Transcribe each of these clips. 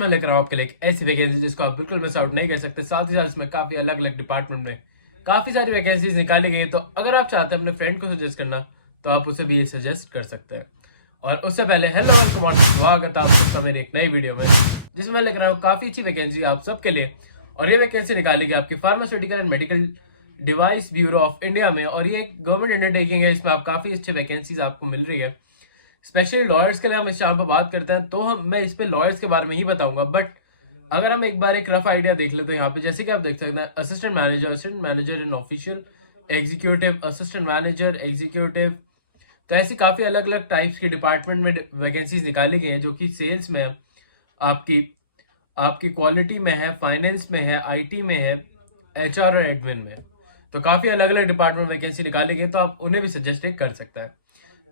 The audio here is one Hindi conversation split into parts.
मैं लेकर आऊँ आपके लिए एक ऐसी वैकेंसी जिसको आप बिल्कुल मिस आउट नहीं कर सकते। साथ ही साथ इसमें काफी अलग अलग डिपार्टमेंट में काफी सारी वैकेंसीज निकाली गई है। तो अगर आप चाहते हैं अपने फ्रेंड को सजेस्ट करना तो आप उसे भी ये सजेस्ट कर सकते हैं। और उससे पहले हेलो वेलकम और स्वागत है आप सबका मेरी एक नई वीडियो में, जिसमें मैं लेकर आया हूँ काफी अच्छी वैकेंसी आप सबके लिए। और ये वैकेंसी निकाली गई आपकी pharmaceutical and medical device bureau of India में, और ये एक गवर्नमेंट अंडरटेकिंग है। इसमें आप काफी अच्छी वैकेंसीज आपको मिल रही है। स्पेशली लॉयर्स के लिए हम इस चैनल पर बात करते हैं, तो मैं इस पे लॉयर्स के बारे में ही बताऊंगा। बट अगर हम एक बार एक रफ आइडिया देख ले तो यहाँ पे जैसे कि आप देख सकते हैं असिस्टेंट मैनेजर इन official, executive, assistant manager, executive. तो ऐसी काफी अलग अलग टाइप्स के डिपार्टमेंट में वैकेंसीज निकाली गई हैं, जो कि सेल्स में है, आपकी आपकी क्वालिटी में है, फाइनेंस में है, आईटी में है, एचआर और एडमिन में। तो काफी अलग अलग डिपार्टमेंट वैकेंसी निकाली गई, तो आप उन्हें भी सजेस्ट कर सकते हैं।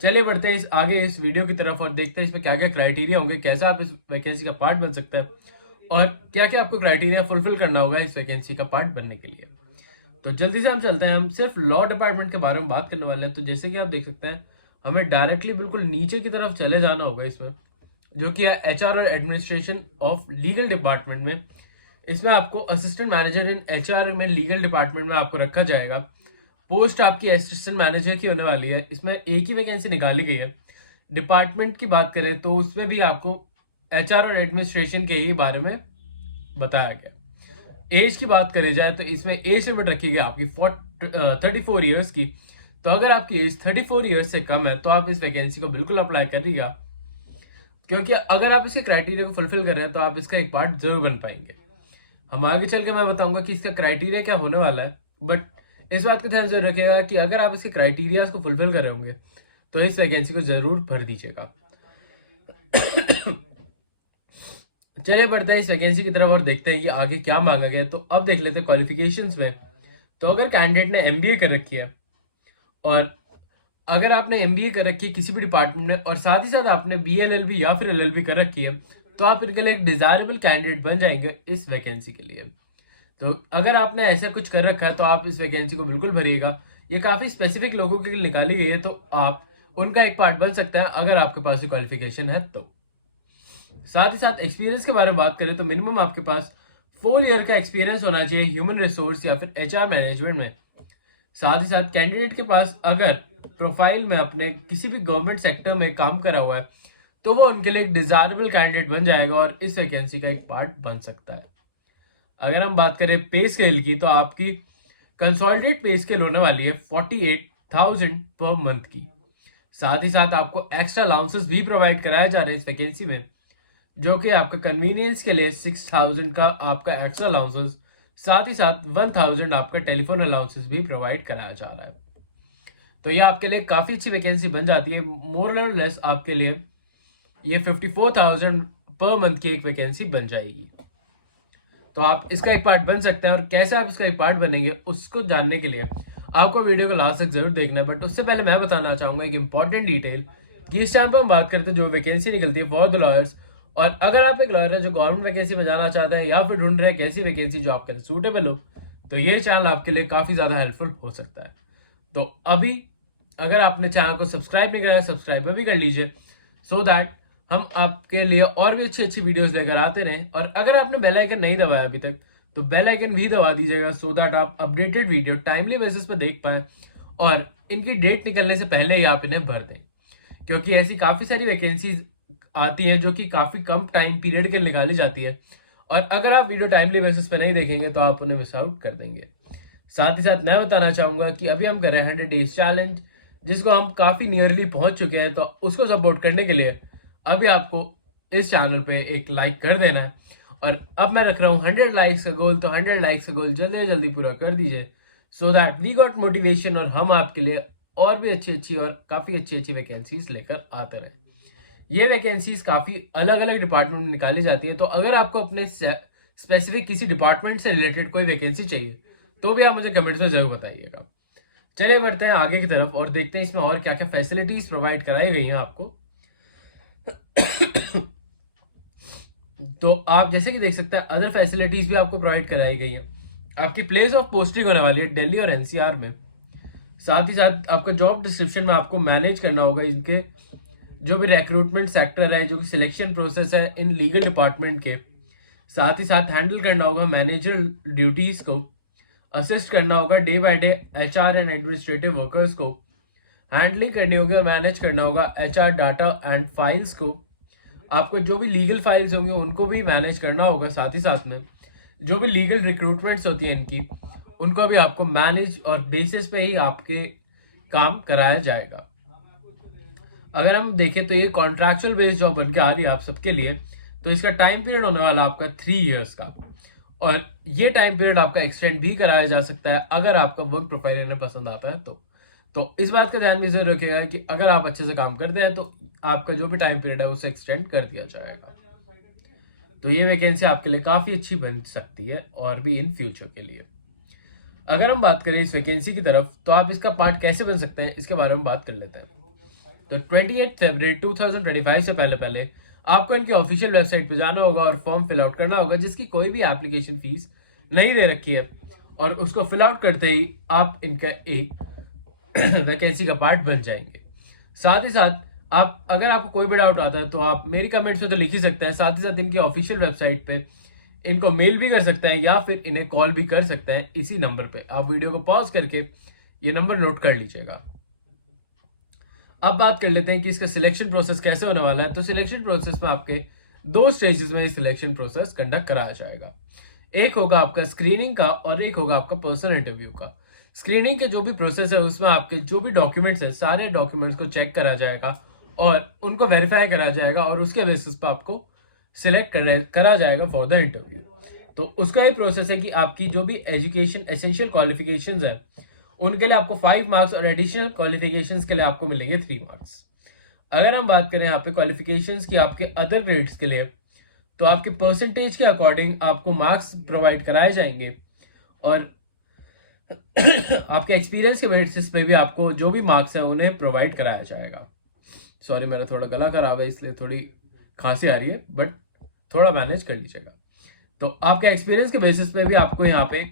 चलिए बढ़ते हैं आगे इस वीडियो की तरफ और देखते हैं इसमें क्या क्या क्राइटेरिया होंगे, कैसे आप इस वैकेंसी का पार्ट बन सकते हैं, और क्या क्या आपको क्राइटेरिया फुलफिल करना होगा इस वैकेंसी का पार्ट बनने के लिए। तो जल्दी से हम चलते हैं। हम सिर्फ लॉ डिपार्टमेंट के बारे में बात करने वाले हैं। तो जैसे कि आप देख सकते हैं, हमें डायरेक्टली बिल्कुल नीचे की तरफ चले जाना होगा इसमें, जो कि है एचआर और एडमिनिस्ट्रेशन ऑफ लीगल डिपार्टमेंट में। इसमें आपको असिस्टेंट मैनेजर इन एचआर में लीगल डिपार्टमेंट में आपको रखा जाएगा। पोस्ट आपकी असिस्टेंट मैनेजर की होने वाली है। इसमें एक ही वैकेंसी निकाली गई है। डिपार्टमेंट की बात करें तो उसमें भी आपको एचआर और एडमिनिस्ट्रेशन के ही बारे में बताया गया। एज की बात करी जाए तो इसमें एज लिमिट रखी गई आपकी 34 ईयर्स की। तो अगर आपकी एज 34 ईयर्स से कम है तो आप इस वैकेंसी को बिल्कुल अप्लाई करिएगा, क्योंकि अगर आप इसके क्राइटेरिया को फुलफिल कर रहे हैं तो आप इसका एक पार्ट जरूर बन पाएंगे। हम आगे चल के मैं बताऊंगा कि इसका क्राइटेरिया क्या होने वाला है, बट इस बात का ध्यान जरूर रखिएगा कि अगर आप इसके क्राइटेरिया को फुलफिल कर रहे होंगे तो इस वैकेंसी को जरूर भर दीजिएगा। चलिए बढ़ते हैं इस वैकेंसी की तरफ और देखते हैं कि आगे क्या मांगा गया है। तो अब देख लेते हैं क्वालिफिकेशंस में। तो अगर कैंडिडेट ने एमबीए कर रखी है, और अगर आपने एमबीए कर रखी है किसी भी डिपार्टमेंट में, और साथ ही साथ आपने बीएलएलबी या फिर एलएलबी कर रखी है, तो आप इनके लिए एक डिजायरेबल कैंडिडेट बन जाएंगे इस वैकेंसी के लिए। तो अगर आपने ऐसा कुछ कर रखा है तो आप इस वैकेंसी को बिल्कुल भरिएगा। ये काफी स्पेसिफिक लोगों के लिए निकाली गई है, तो आप उनका एक पार्ट बन सकते हैं अगर आपके पास क्वालिफिकेशन है तो। साथ ही साथ एक्सपीरियंस के बारे में बात करें तो मिनिमम आपके पास 4 ईयर का एक्सपीरियंस होना चाहिए ह्यूमन रिसोर्स या फिर एचआर मैनेजमेंट में। साथ ही साथ कैंडिडेट के पास अगर प्रोफाइल में अपने किसी भी गवर्नमेंट सेक्टर में काम करा हुआ है तो वो उनके लिए एक डिजायरेबल कैंडिडेट बन जाएगा और इस वैकेंसी का एक पार्ट बन सकता है। अगर हम बात करें पे स्केल की, तो आपकी कंसोलिडेट पे स्केल होने वाली है 48,000 पर मंथ की। साथ ही साथ आपको एक्स्ट्रा अलाउंसेस भी प्रोवाइड कराया जा रहा है इस वैकेंसी में, जो कि आपका कन्वीनियंस के लिए 6,000 का आपका एक्स्ट्रा अलाउंसेस, साथ ही साथ 1,000 आपका टेलीफोन अलाउंसेस भी प्रोवाइड कराया जा रहा है। तो ये आपके लिए काफी अच्छी वैकेंसी बन जाती है। मोर और लेस आपके लिए ये 54,000 पर मंथ की एक वैकेंसी बन जाएगी। तो आप इसका एक पार्ट बन सकते हैं, और कैसे आप इसका एक पार्ट बनेंगे उसको जानने के लिए आपको वीडियो को लास्ट तक जरूर देखना है। बट उससे पहले मैं बताना चाहूंगा एक इंपॉर्टेंट डिटेल कि इस टाइम पर हम बात करते हैं जो वैकेंसी निकलती है फॉर द लॉयर्स। और अगर आप एक लॉयर है जो गवर्नमेंट वैकेंसी में जाना चाहते हैं या फिर ढूंढ रहे हैं कैसी वैकेंसी जो आपके लिए सूटेबल हो, तो ये चैनल आपके लिए काफी ज्यादा हेल्पफुल हो सकता है। तो अभी अगर आपने चैनल को सब्सक्राइब नहीं कराया, सब्सक्राइब भी कर लीजिए, सो दैट हम आपके लिए और भी अच्छी अच्छी वीडियोस लेकर आते रहें। और अगर आपने बेल आइकन नहीं दबाया अभी तक तो बेल आइकन भी दबा दीजिएगा, सो दैट आप अपडेटेड वीडियो टाइमली बेसिस पे देख पाए और इनकी डेट निकलने से पहले ही आप इन्हें भर दें, क्योंकि ऐसी काफी सारी वैकेंसीज आती हैं जो कि काफी कम टाइम पीरियड के निकाली जाती है, और अगर आप वीडियो टाइमली बेसिस पे नहीं देखेंगे तो आप उन्हें मिस आउट कर देंगे। साथ ही साथ मैं बताना चाहूंगा कि अभी हम कर रहे हैं 100 डेज चैलेंज, जिसको हम काफी नियरली पहुंच चुके हैं। तो उसको सपोर्ट करने के लिए अभी आपको इस चैनल पे एक लाइक कर देना है, और अब मैं रख रहा हूँ 100 लाइक्स का गोल। तो 100 लाइक्स का गोल जल्दी जल्दी पूरा कर दीजिए, so that we got motivation, और हम आपके लिए और भी अच्छी अच्छी और काफी अच्छी अच्छी वैकेंसीज लेकर आते रहे। ये वैकेंसीज काफी अलग अलग डिपार्टमेंट में निकाली जाती है। तो अगर आपको अपने स्पेसिफिक किसी डिपार्टमेंट से रिलेटेड कोई वैकेंसी चाहिए तो भी आप मुझे कमेंट्स में जरूर बताइएगा। चलिए बढ़ते हैं आगे की तरफ और देखते हैं इसमें और क्या क्या फैसिलिटीज प्रोवाइड कराई गई हैं आपको। तो आप जैसे कि देख सकते हैं अदर फैसिलिटीज भी आपको प्रोवाइड कराई गई हैं। आपकी प्लेस ऑफ पोस्टिंग होने वाली है दिल्ली और एनसीआर में। साथ ही साथ आपका जॉब डिस्क्रिप्शन में आपको मैनेज करना होगा इनके जो भी रिक्रूटमेंट सेक्टर है, जो कि सिलेक्शन प्रोसेस है इन लीगल डिपार्टमेंट के, साथ ही साथ हैंडल करना होगा मैनेजर ड्यूटीज को, असिस्ट करना होगा day by day HR and administrative workers को, हैंडलिंग करनी होगी और मैनेज करना होगा एचआर डाटा एंड फाइल्स को। आपको जो भी लीगल फाइल्स होंगी उनको भी मैनेज करना होगा। साथ ही साथ में जो भी लीगल रिक्रूटमेंट्स होती हैं इनकी, उनको भी आपको मैनेज और बेसिस पे ही आपके काम कराया जाएगा। अगर हम देखें तो ये कॉन्ट्रैक्चुअल बेस्ड जॉब बन के आ रही है आप सबके लिए, तो इसका टाइम पीरियड होने वाला आपका 3 इयर्स का, और ये टाइम पीरियड आपका एक्सटेंड भी कराया जा सकता है अगर आपका वर्क प्रोफाइल इन्हें पसंद आता है तो इस बात का ध्यान भी जरूर रखिएगा कि अगर आप अच्छे से काम करते हैं तो आपका जो भी टाइम पीरियड है उसे एक्सटेंड कर दिया जाएगा। तो ये वैकेंसी आपके लिए काफी अच्छी बन सकती है और भी इन फ्यूचर के लिए। अगर हम बात करें इस वैकेंसी की तरफ, तो आप इसका पार्ट कैसे बन सकते हैं इसके बारे में बात कर लेते हैं। तो 28 फरवरी 2025 से पहले पहले आपको इनकी ऑफिशियल वेबसाइट पे जाना होगा और फॉर्म फिल आउट करना होगा, जिसकी कोई भी एप्लीकेशन फीस नहीं दे रखी है, और उसको फिल आउट करते ही आप इनका एक वैकेंसी का पार्ट बन जाएंगे। साथ ही साथ आप, अगर आपको कोई भी डाउट आता है तो आप मेरी कमेंट्स में तो लिख ही सकते हैं, साथ ही साथ इनकी ऑफिशियल वेबसाइट पे इनको मेल भी कर सकते हैं या फिर इन्हें कॉल भी कर सकते हैं इसी नंबर पे। आप वीडियो को पॉज करके ये नंबर नोट कर लीजिएगा। अब बात कर लेते हैं कि इसका सिलेक्शन प्रोसेस कैसे होने वाला है। तो सिलेक्शन प्रोसेस में आपके 2 स्टेजेस में सिलेक्शन प्रोसेस कंडक्ट कराया जाएगा। एक होगा आपका स्क्रीनिंग का और एक होगा आपका पर्सनल इंटरव्यू का। स्क्रीनिंग के जो भी प्रोसेस है उसमें आपके जो भी डॉक्यूमेंट्स है सारे डॉक्यूमेंट्स को चेक करा जाएगा और उनको वेरीफाई करा जाएगा, और उसके बेसिस पर आपको सिलेक्ट करा जाएगा फॉर द इंटरव्यू। तो उसका ये प्रोसेस है कि आपकी जो भी एजुकेशन एसेंशियल क्वालिफिकेशंस है उनके लिए आपको 5 मार्क्स और एडिशनल क्वालिफिकेशंस के लिए आपको मिलेंगे 3 मार्क्स। अगर हम बात करें यहाँ पे क्वालिफिकेशंस की आपके अदर ग्रेड्स के लिए, तो आपके परसेंटेज के अकॉर्डिंग आपको मार्क्स प्रोवाइड कराए जाएंगे, और आपके एक्सपीरियंस के बेसिस पे भी आपको जो भी मार्क्स है उन्हें प्रोवाइड कराया जाएगा। सॉरी, मेरा थोड़ा गला खराब है इसलिए थोड़ी खांसी आ रही है, बट थोड़ा मैनेज कर लीजिएगा। तो आपके एक्सपीरियंस के बेसिस पे भी आपको यहाँ पे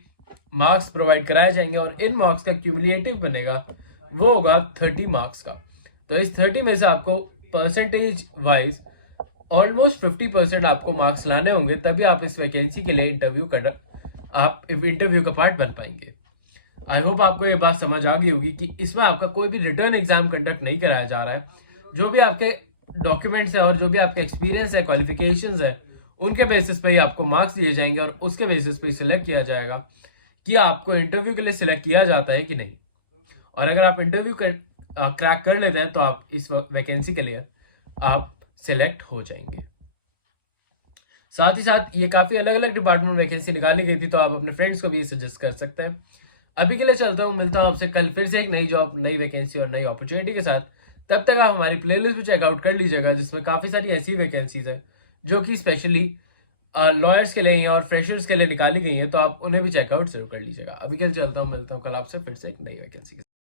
मार्क्स प्रोवाइड कराए जाएंगे, और इन मार्क्स का क्यूमुलेटिव बनेगा वो होगा 30 मार्क्स का। तो इस 30 में से आपको परसेंटेज वाइज ऑलमोस्ट 50% आपको मार्क्स लाने होंगे, तभी आप इस वैकेंसी के लिए आप इंटरव्यू का पार्ट बन पाएंगे। आई होप आपको ये बात समझ आ गई होगी कि इसमें आपका कोई भी रिटर्न एग्जाम कंडक्ट नहीं कराया जा रहा है। जो भी आपके डॉक्यूमेंट्स है और जो भी आपके एक्सपीरियंस है, क्वालिफिकेशंस है, उनके बेसिस पे ही आपको मार्क्स दिए जाएंगे, और उसके बेसिस पे सिलेक्ट किया जाएगा कि आपको इंटरव्यू के लिए सिलेक्ट किया जाता है कि नहीं। और अगर आप इंटरव्यू क्रैक कर लेते हैं तो आप इस वैकेंसी के लिए आप सिलेक्ट हो जाएंगे। साथ ही साथ ये काफी अलग अलग डिपार्टमेंट वैकेंसी निकाली गई थी, तो आप अपने फ्रेंड्स को भी सजेस्ट कर सकते हैं। अभी के लिए चलता हूँ, मिलता हूँ आपसे कल फिर से एक नई जॉब, नई वैकेंसी और नई अपॉर्चुनिटी के साथ। तब तक आप हमारी प्लेलिस्ट भी चेकआउट कर लीजिएगा, जिसमें काफी सारी ऐसी वैकेंसीज है जो कि स्पेशली लॉयर्स के लिए और फ्रेशर्स के लिए निकाली गई है, तो आप उन्हें भी चेकआउट जरूर कर लीजिएगा। अभी के लिए चलता हूँ, मिलता हूँ कल आपसे फिर से एक नई वैकेंसी के साथ।